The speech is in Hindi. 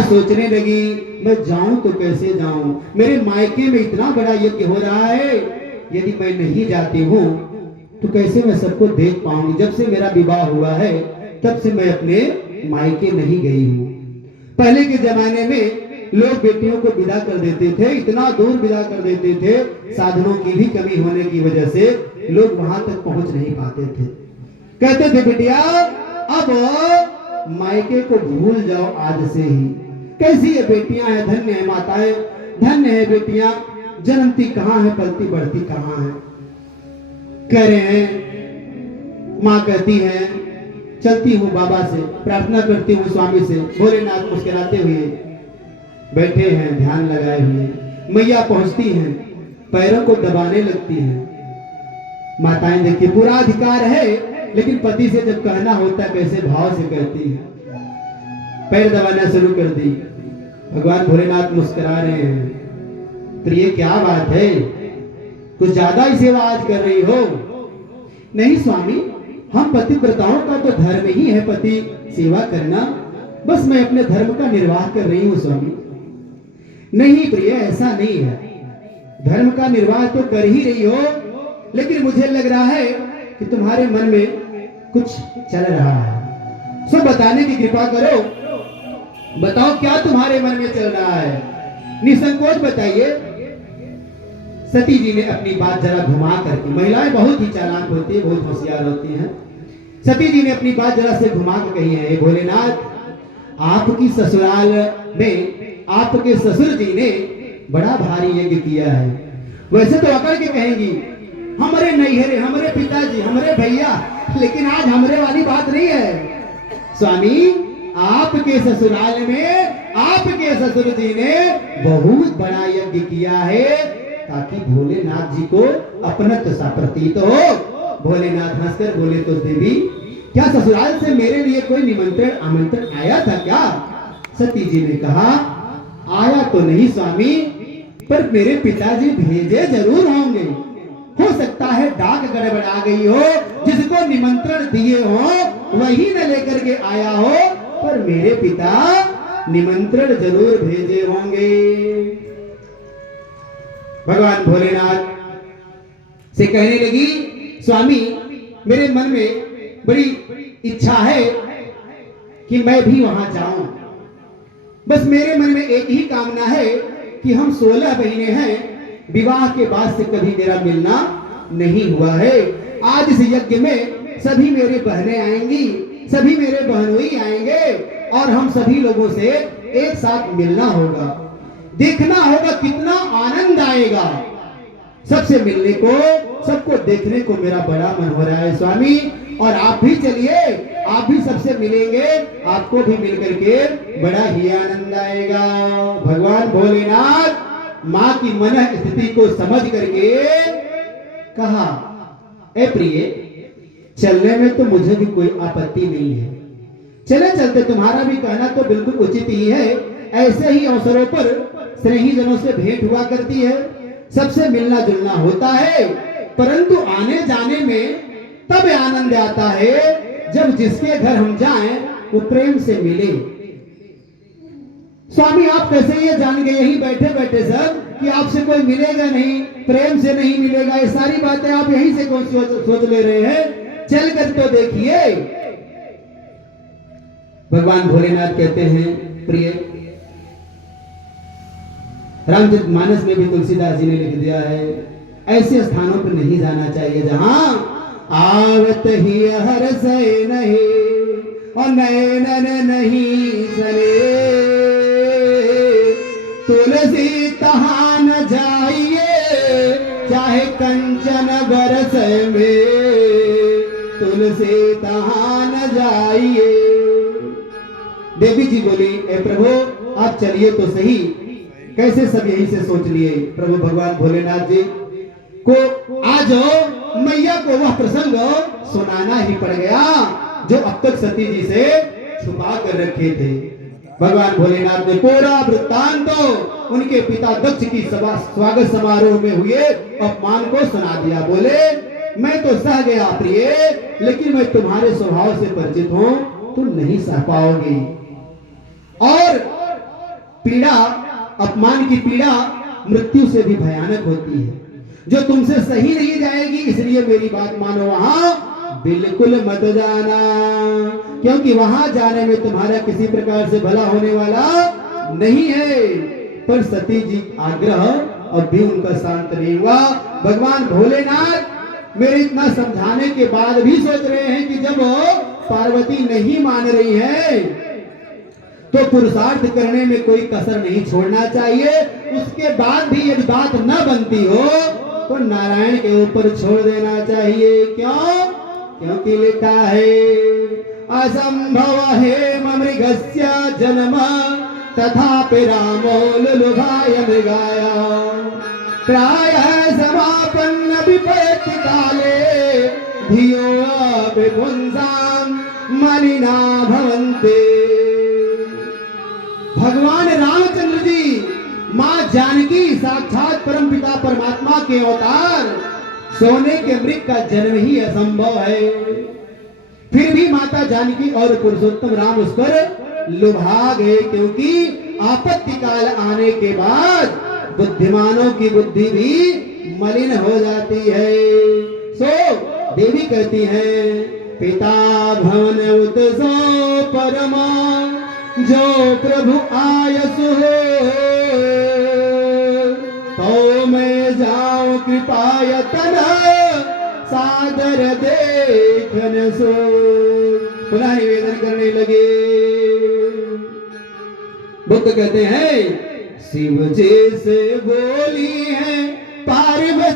आज सोचने लगी मैं जाऊं तो कैसे जाऊं, मेरे मायके में इतना बड़ा यज्ञ हो रहा है, यदि मैं नहीं जाती हूँ तो कैसे मैं सबको देख पाऊंगी। जब से मेरा विवाह हुआ है तब से मैं अपने मायके नहीं गई हूँ। पहले के जमाने में लोग बेटियों को विदा कर देते थे, इतना दूर विदा कर देते थे, साधनों की भी कमी होने की वजह से लोग वहां तक पहुंच नहीं पाते थे। कहते थे बेटिया अब मायके को भूल जाओ आज से ही। कैसी ये बेटियां हैं, धन्य है माताएं, धन्य है बेटियां, जन्मती कहाँ है पलती बढ़ती कहाँ है। कह रहे हैं, माँ कहती है चलती हूँ बाबा से, प्रार्थना करती हूँ स्वामी से। भोलेनाथ मुस्कुराते हुए बैठे हैं, ध्यान लगाए हुए। मैया पहुंचती हैं, पैरों को दबाने लगती हैं। माताएं देखिए पूरा अधिकार है, लेकिन पति से जब कहना होता है कैसे भाव से कहती है। पैर दबाना शुरू कर दी। भगवान भोलेनाथ मुस्कुरा रहे हैं, प्रिय क्या बात है, कुछ ज्यादा ही सेवा आज कर रही हो। नहीं स्वामी, हम पतिव्रताओं का तो धर्म ही है पति सेवा करना, बस मैं अपने धर्म का निर्वाह कर रही हूँ स्वामी। नहीं प्रिय, ऐसा नहीं है, धर्म का निर्वाह तो कर ही रही हो, लेकिन मुझे लग रहा है कि तुम्हारे मन में कुछ चल रहा है। सो बताने की कृपा करो, बताओ क्या तुम्हारे मन में चल रहा है, निसंकोच बताइए। सती जी ने अपनी बात जरा घुमा करके, महिलाएं बहुत ही चालाक होती है, बहुत होशियार होती हैं। सती जी ने अपनी बात जरा से घुमा कर कही है, भोलेनाथ आपकी ससुराल में आपके ससुर जी ने बड़ा भारी यज्ञ किया है। वैसे तो अकड़ के कहेंगी हमारे नैहरे, हमारे पिताजी, हमारे भैया, लेकिन आज हमारे वाली बात नहीं है स्वामी। आपके ससुराल में आपके ससुर जी ने बहुत बड़ा यज्ञ किया है, ताकि भोलेनाथ जी को अपनत्व सा प्रतीत हो। भोलेनाथ हंसकर बोले, तो देवी क्या ससुराल से मेरे लिए कोई निमंत्रण आमंत्रण आया था क्या? सती जी ने कहा आया तो नहीं स्वामी, पर मेरे पिताजी भेजे जरूर होंगे। हो सकता है डाक गड़बड़ा गई हो, जिसको निमंत्रण दिए हो वही न लेकर के आया हो, पर मेरे पिता निमंत्रण जरूर भेजे होंगे। भगवान भोलेनाथ से कहने लगी, स्वामी मेरे मन में बड़ी इच्छा है कि मैं भी वहां जाऊं। बस मेरे मन में एक ही कामना है कि हम 16 महीने हैं, विवाह के बाद से कभी मेरा मिलना नहीं हुआ है। आज इस यज्ञ में सभी मेरे बहनें आएंगी, सभी मेरे बहनोई आएंगे, और हम सभी लोगों से एक साथ मिलना होगा, देखना होगा कितना आनंद आएगा। सबसे मिलने को, सबको देखने को मेरा बड़ा मन हो रहा है स्वामी, और आप भी चलिए, आप भी सबसे मिलेंगे, आपको भी मिलकर के बड़ा ही आनंद आएगा। भगवान भोलेनाथ माँ की मन स्थिति को समझ करके कहा, ए प्रिय चलने में तो मुझे भी कोई आपत्ति नहीं है, चले चलते, तुम्हारा भी कहना तो बिल्कुल उचित ही है। ऐसे ही अवसरों पर स्नेही जनों से भेंट हुआ करती है, सबसे मिलना जुलना होता है, परंतु आने जाने में तब आनंद आता है जब जिसके घर हम जाएं वो प्रेम से मिले। स्वामी आप कैसे ये जान गए यहीं बैठे बैठे सब कि आपसे कोई मिलेगा नहीं, प्रेम से नहीं मिलेगा, ये सारी बातें आप यहीं से कौन सोच ले रहे हैं? चल कर तो देखिए। भगवान भोलेनाथ कहते हैं, प्रिय रामचरितमानस में भी तुलसीदास जी ने लिख दिया है, ऐसे स्थानों पर नहीं जाना चाहिए जहां आवत ही हर से नहीं और नैनन नहीं सने। तुलसी तहां न जाइए चाहे कंचन बरस में, तुलसी तहां न जाइए। देवी जी बोली, ए प्रभु आप चलिए तो सही। कैसे सब यही से सोच लिए। प्रभु भगवान भोलेनाथ जी को आज मैया को वह प्रसंग सुनाना ही पड़ गया जो अब तक सती जी से छुपा कर रखे थे। भगवान भोलेनाथ ने पूरा वृत्तांत तो उनके पिता दक्ष की स्वागत समारोह में हुए अपमान को सुना दिया। बोले मैं तो सह गया प्रिय, लेकिन मैं तुम्हारे स्वभाव से परिचित हूं, तुम नहीं सह पाओगी। और पीड़ा, अपमान की पीड़ा मृत्यु से भी भयानक होती है, जो तुमसे सही नहीं जाएगी। इसलिए मेरी बात मानो, वहां बिल्कुल मत जाना, क्योंकि वहां जाने में तुम्हारा किसी प्रकार से भला होने वाला नहीं है। पर सती जी आग्रह अब भी उनका शांत नहीं हुआ। भगवान भोलेनाथ मेरे इतना समझाने के बाद भी सोच रहे हैं कि जब पार्वती नहीं मान रही है तो पुरुषार्थ करने में कोई कसर नहीं छोड़ना चाहिए। उसके बाद भी यदि बात न बनती हो तो नारायण के ऊपर छोड़ देना चाहिए। क्यों? क्योंकि लिखा है असंभव हेम मृगस्य जन्म तथापि रामो लुलुभाय मृगाय प्रायः समापन्न विपत्ति काले धियो विपुंसां मलिना भवन्ते। भगवान रामचंद्र जी मां जानकी साक्षात परमपिता परमात्मा के अवतार, सोने के मृग का जन्म ही असंभव है। फिर भी माता जानकी और पुरुषोत्तम राम उस पर लुभा गए, क्योंकि आपत्ति काल आने के बाद बुद्धिमानों की बुद्धि भी मलिन हो जाती है। सो देवी कहती है पिता भवन उत्सव परमा जो प्रभु आयसु तो मैं जाऊं कृपायतन सादर देखन सो। पुनः निवेदन करने लगे। बुद्ध कहते हैं शिव जी से बोली है पार्वती